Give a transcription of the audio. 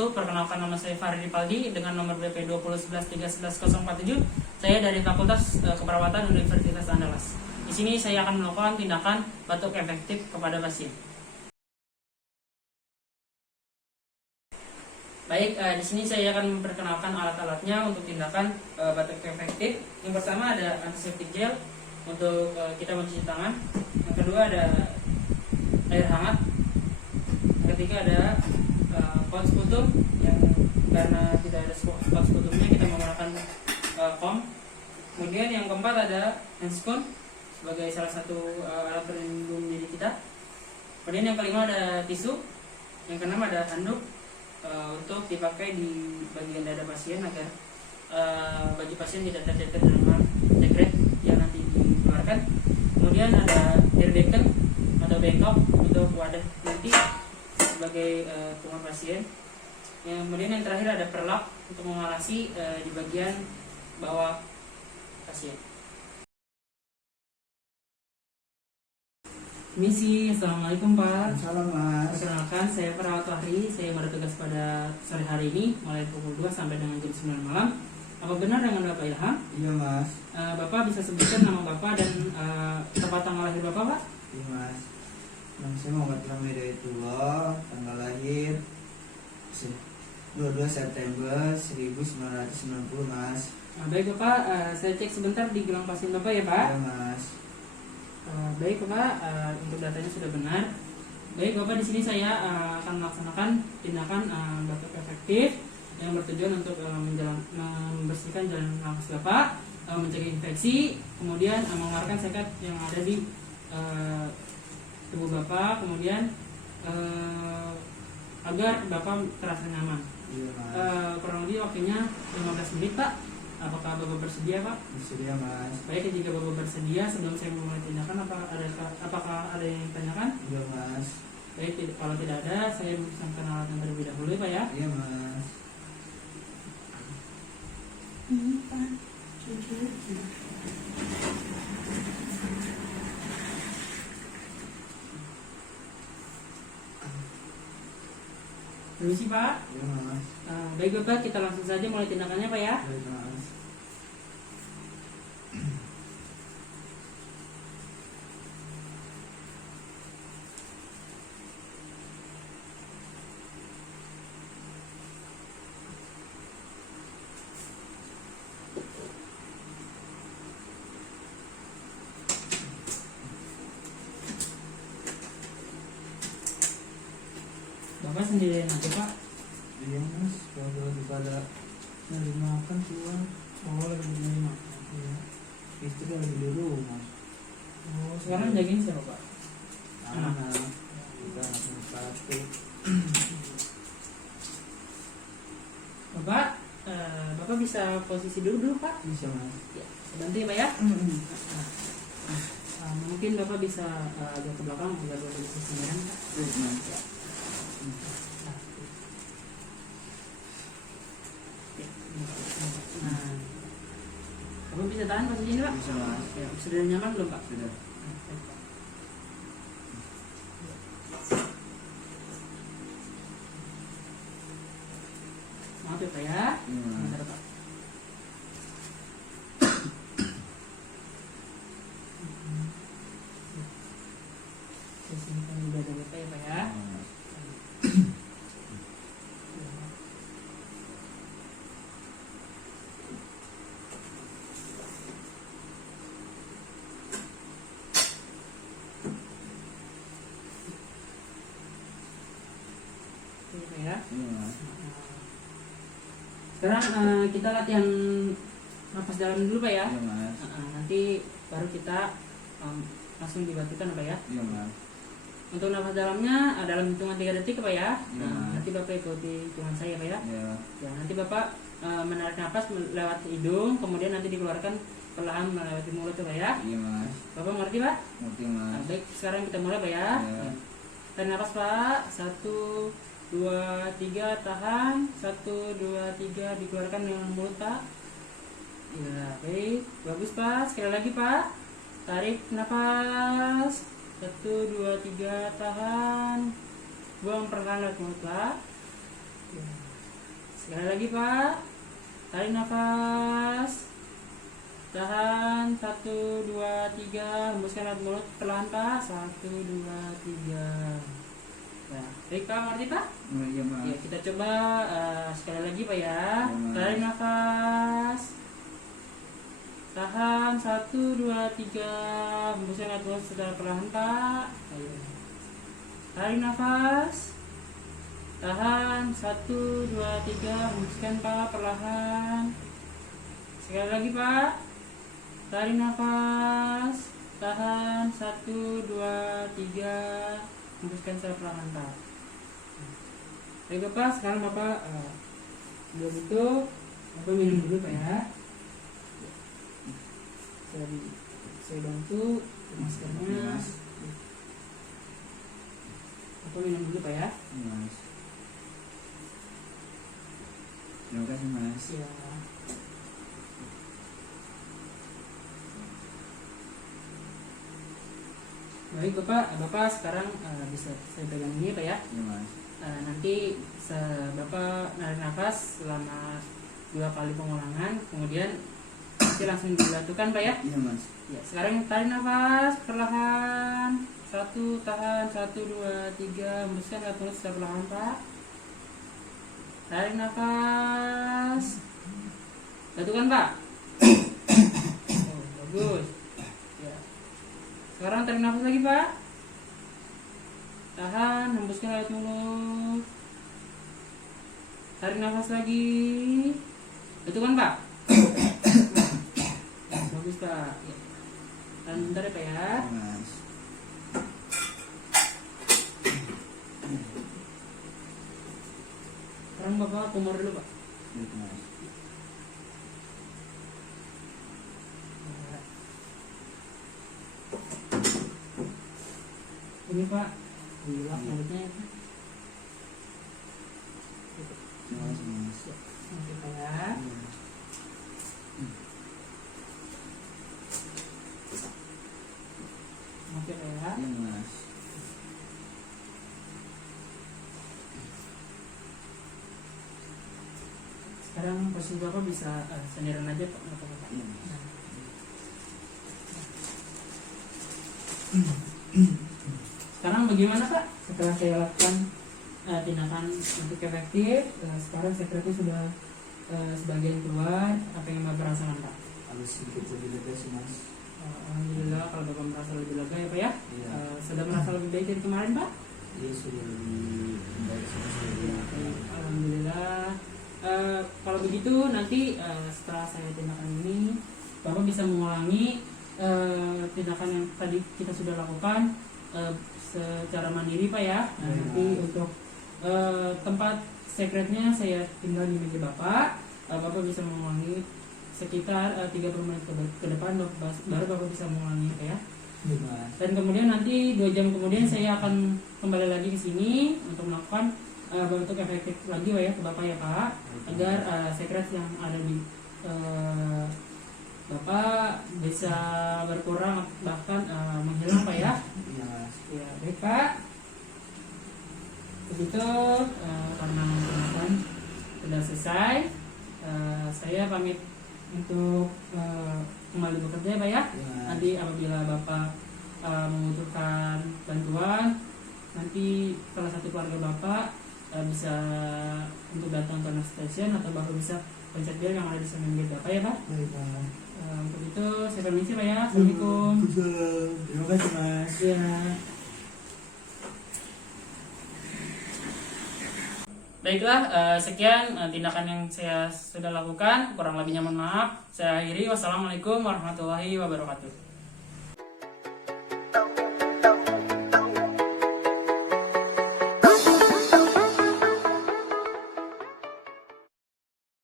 wabarakatuh. Perkenalkan, nama saya Fahri Ripaldi dengan nomor BP 2011311047. Saya dari Fakultas Keperawatan Universitas Andalas. Di sini saya akan melakukan tindakan batuk efektif kepada pasien. Baik, di sini saya akan memperkenalkan alat-alatnya untuk tindakan batuk efektif. Yang pertama ada antiseptik gel untuk kita mencuci tangan. Yang kedua ada air hangat. Yang ketiga ada pouch putum, yang karena tidak ada pouch putumnya kita menggunakan kom. Kemudian yang keempat ada handscoon sebagai salah satu alat pelindung diri kita. Kemudian yang kelima ada tisu. Yang keenam ada handuk untuk dipakai di bagian dada pasien agar baju pasien tidak tercecer dengan dekret yang nanti dikeluarkan. Kemudian ada air beacon atau bengkok untuk wadah nanti sebagai tumor pasien. Kemudian yang terakhir ada perlak untuk mengalasi di bagian bawah pasien. Misi, assalamualaikum Pak. Salam Mas. Perkenalkan, saya perawat Fahri. Saya bertugas pada sore hari ini mulai pukul 2 sampai dengan jam 9 malam. Apa benar dengan Bapak Ilham? Iya Mas. Bapak bisa sebutkan nama Bapak dan tempat tanggal lahir Bapak, Pak? Iya Mas. Nama saya Muhammad Ilham Hidayatullah. Tanggal lahir 22 September 1990 Mas. Baik Bapak, saya cek sebentar di gelang pasien Bapak ya Pak. Iya Mas. Baik Bapak, untuk datanya sudah benar. Baik Bapak, di sini saya akan melaksanakan tindakan batuk efektif yang bertujuan untuk membersihkan jalan nafas Bapak, mencegah infeksi, kemudian mengeluarkan sekat yang ada di tubuh Bapak, kemudian agar Bapak terasa nyaman. Iya Mas. Kurang lebih waktunya 15 menit Pak. Apakah Bapak bersedia Pak? Bersedia Mas. Baik, jika Bapak bersedia, sebelum saya memulai tindakan, apakah ada yang ditanyakan? Iya Mas. Baik, kalau tidak ada, saya memesankan alat yang terlebih dahulu Pak ya. Iya Mas. Permisi Pak. Iya Mas. Baik Bapak, kita langsung saja mulai tindakannya Pak ya. Baik Mas. Bapak sendirian aja Pak? Iya Mas. Kalau lagi pada nyari makan keluar. Oh, lagi menerima makan. Iya. Istri lagi di rumah. Oh, sekarang jagain siapa Pak? Anak. Kita anak satu. Bapak, Bapak bisa posisi dulu Pak? Bisa Mas. Ya, bantu ya Pak ya. Mungkin Bapak bisa agak ke belakang agar Bapak bisa sendirian Pak. Baik Mas. Ya. Nah, Bapak bisa tahan posisi ini Pak? Bisa Mas. Ya, sudah nyaman belum Pak? Sudah. Baik, Pak. Maaf ya Pak ya. Iya Mas. Sebentar Pak. Saya simpan di dada Bapak ya Pak ya. Oke Pak ya. Iya Mas. Sekarang kita latihan nafas dalam dulu Pak ya. Iya Mas. Nanti baru kita langsung dibatukan Pak ya. Iya Mas. Untuk nafas dalamnya dalam hitungan 3 detik Pak ya. Iya, Mas. Nanti Bapak ikuti hitungan saya Pak ya. Iya. Ya, nanti Bapak menarik nafas lewat hidung, kemudian nanti dikeluarkan perlahan melewati mulut Pak ya. Iya Mas. Bapak mengerti Pak? Ngerti Mas. Baik, sekarang kita mulai Pak ya. Iya. Tarik nafas Pak. 1, 2, 3, tahan. 1, 2, 3, dikeluarkan dengan mulut Pak. Ya, baik, bagus Pak. Sekali lagi Pak. Tarik nafas. 1, 2, 3, tahan. Buang perlahan lewat mulut Pak. Ya. Sekali lagi Pak. Tarik nafas. Tahan 1, 2, 3. Hembuskan lewat mulut perlahan Pak. 1, 2, 3. Nah, baik Pak, ngerti Pak? Oh, iya mas. Ya, kita coba sekali lagi Pak ya. Iya, Mas. Tarik nafas. Tahan 1, 2, 3. Hembuskan lewat mulut secara perlahan Pak. Ayo. Tarik nafas. Tahan 1, 2, 3. Hembuskan Pak perlahan. Sekali lagi Pak. Tarik nafas. Tahan 1, 2, 3. Hembuskan secara perlahan Pak. Baik Bapak, sekarang Bapak belum itu Bapak minum dulu Pak ya. Saya bantu maskernya. Mas. Bapak minum dulu Pak ya. Iya, mas. Terima kasih mas. Ya. Baik Bapak sekarang bisa saya pegang ini Pak ya. Iya mas. Nanti Bapak narik nafas selama 2 kali pengulangan, kemudian nanti langsung dilakukan Pak ya. Iya mas. Ya, sekarang tarik nafas perlahan. 1, tahan 1, 2, 3. Hembuskan lewat mulut secara perlahan Pak. Tarik nafas. Lakukan Pak. Oh, bagus. Ya. Sekarang tarik nafas lagi Pak. Tahan, hembuskan lewat mulut. Tarik nafas lagi. Lakukan Pak. Bagus Pak. Ya. Tahan bentar ya Pak ya. Iya, mas. Sekarang Bapak kumur dulu Pak. Baik mas. Ini Pak, dilap mulutnya. Terima kasih mas. Oke Pak ya. Iya. Oke Pak ya. Iya mas. Sekarang posisi Bapak bisa sendirian aja Pak. Nggak apa-apa, Pak. Iya mas. Nah. Sekarang bagaimana Pak? Setelah saya lakukan tindakan untuk efektif, sekarang sekretnya sudah sebagian keluar. Apa yang Bapak rasakan Pak? Harus sedikit lebih lega sih mas. Alhamdulillah kalau Bapak merasa lebih lega ya Pak ya. Iya. Sudah merasa lebih baik dari kemarin Pak? Iya sudah lebih baik sih mas. Alhamdulillah. Kalau begitu nanti setelah saya tindakan ini, Bapak bisa mengulangi tindakan yang tadi kita sudah lakukan secara mandiri Pak ya. Nanti untuk tempat sekretnya saya tinggal di meja Bapak. Bapak bisa mengulangi sekitar 30 menit ke depan baru Bapak bisa mengulangi Pak ya. Iya mas. Dan kemudian nanti 2 jam kemudian saya akan kembali lagi ke sini untuk melakukan bentuk efektif lagi Pak ya ke Bapak ya Pak, agar sekret yang ada di Bapak bisa berkurang bahkan menghilang Pak ya. Iya mas. Ya baik Pak. Begitu karena tindakan sudah selesai, saya pamit untuk kembali bekerja Pak ya. Iya mas. Nanti apabila Bapak membutuhkan bantuan, nanti salah satu keluarga Bapak bisa untuk datang ke nurse station atau Bapak bisa pencet bel yang ada di samping gate Bapak ya Pak. Baik mas. Untuk itu saya permisi Pak ya. Assalamualaikum. Terima kasih mas. Ya. Baiklah, sekian tindakan yang saya sudah lakukan. Kurang lebihnya mohon maaf. Saya akhiri. Wassalamualaikum warahmatullahi wabarakatuh.